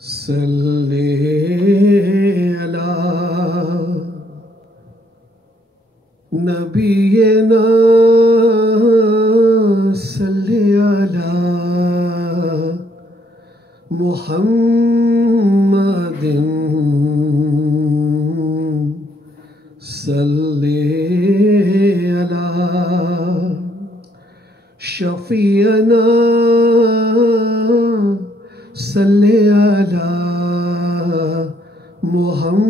सल्ले अला नबीना सल्ले अला मुहम्मदिन सल्ले अला शफीअना सल्ले अला मुहम्मदिन।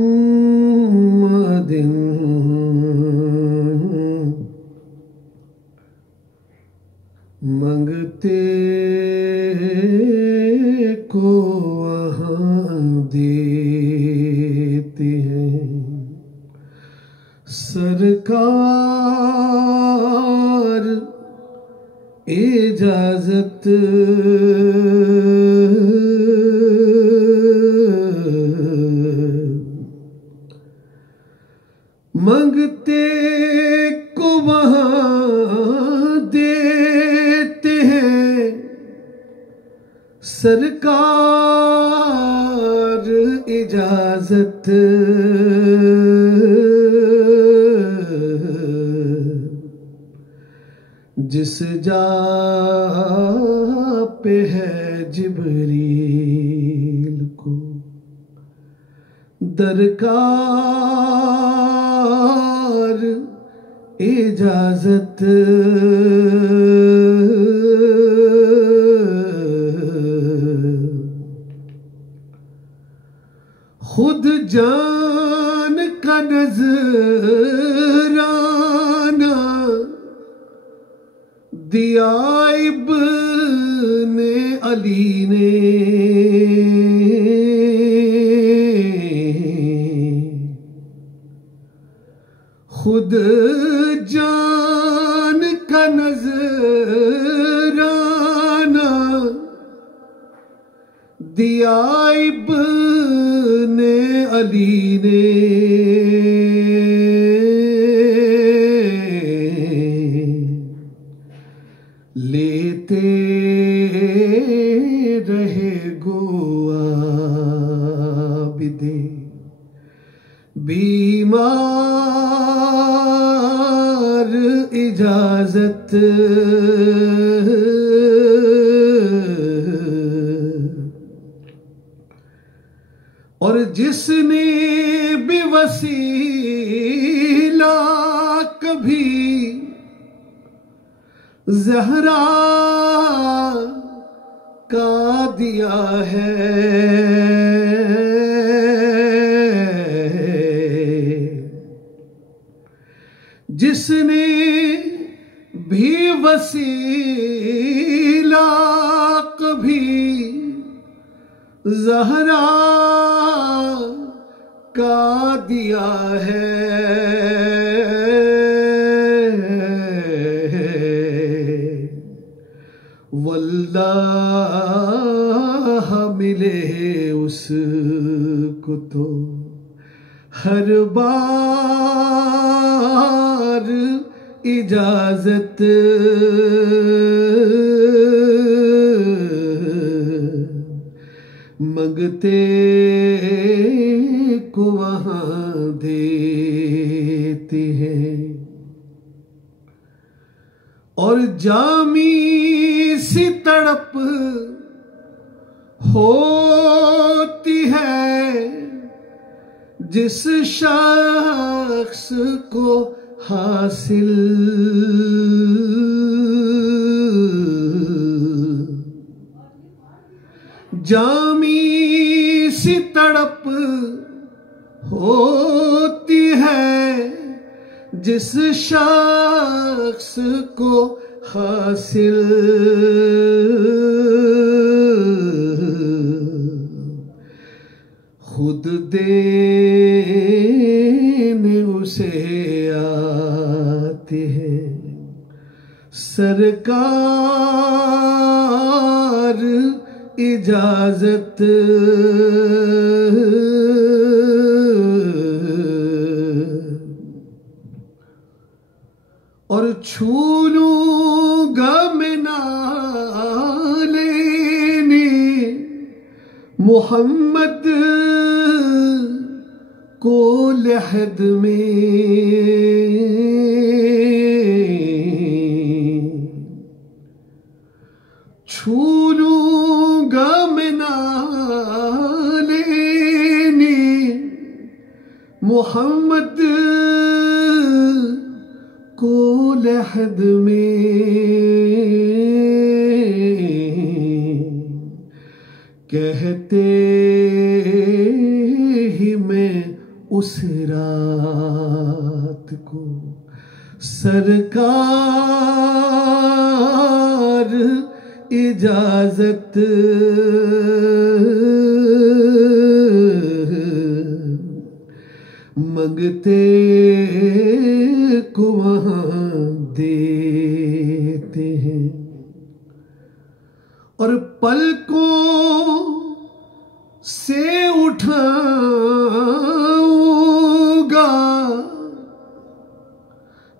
मंगते को वहाँ देते हैं सरकार इजाजत। मंगते को वहाँ देते हैं सरकार इजाजत। जिस जा पे है जिब्रील को दरकार इजाजत। खुद जान का नजराना दिया इब्ने अली ने। खुद जान का नजराना दिया इब्ने अली ने। लेते रहे गोआ बिदे बीमार इजाजत। और जिसने भी वसीला कभी ज़हरा का दिया है जिसने भी वसीला कभी ज़हरा का दिया है। वल्लाह मिले उसको तो हर बार इजाजत। मंगते को वहाँ देते हैं और जामी सी तड़प होती है जिस शख्स को हासिल। जामी सी तड़प होती है जिस शख्स को हासिल। खुद देने उसे आते हैं सरकार इजाजत। और छू लूंगा मैं नाले ने मोहम्मद को लहद में छू लूंगा मैं नाले ने, मोहम्मद को लहद में कहते ही मैं उस रात को सरकार इजाजत मंगते को वहां देते हैं और पलकों से उठाऊंगा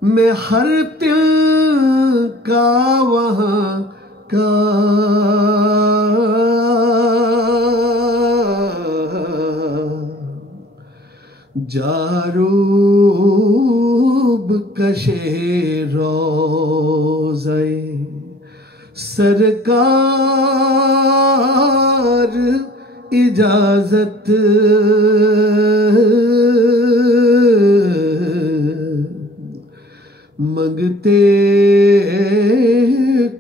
मैं हर तिल का वहां का जारूब कशे रोज़े सरकार इजाजत मंगते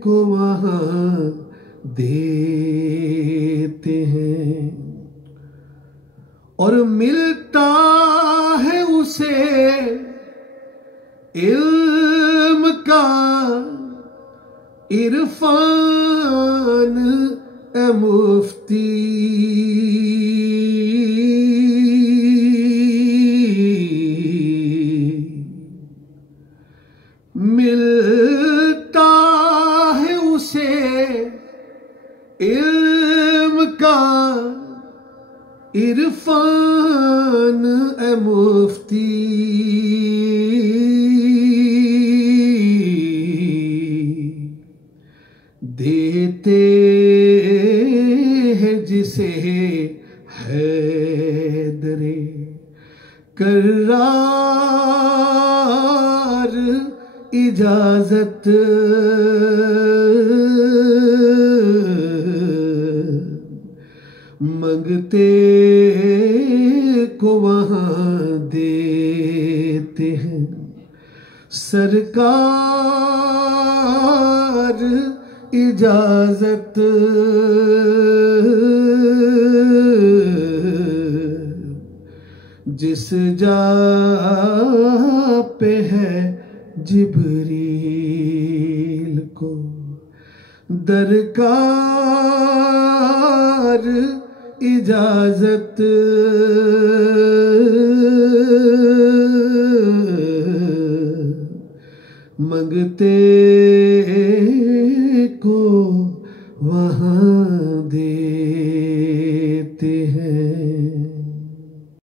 को वहां देते हैं और मिलता है उसे इल्म का इरफान ए मुफ्ती मिलता है उसे इल्म का इरफान ए मुफ्ती देते हैं जिसे हैदरे करार इजाजत मंगते को वहां देते हैं सरकार इजाजत जिस जा पे है जिब्रील को दरकार इजाजत मंगते को वहां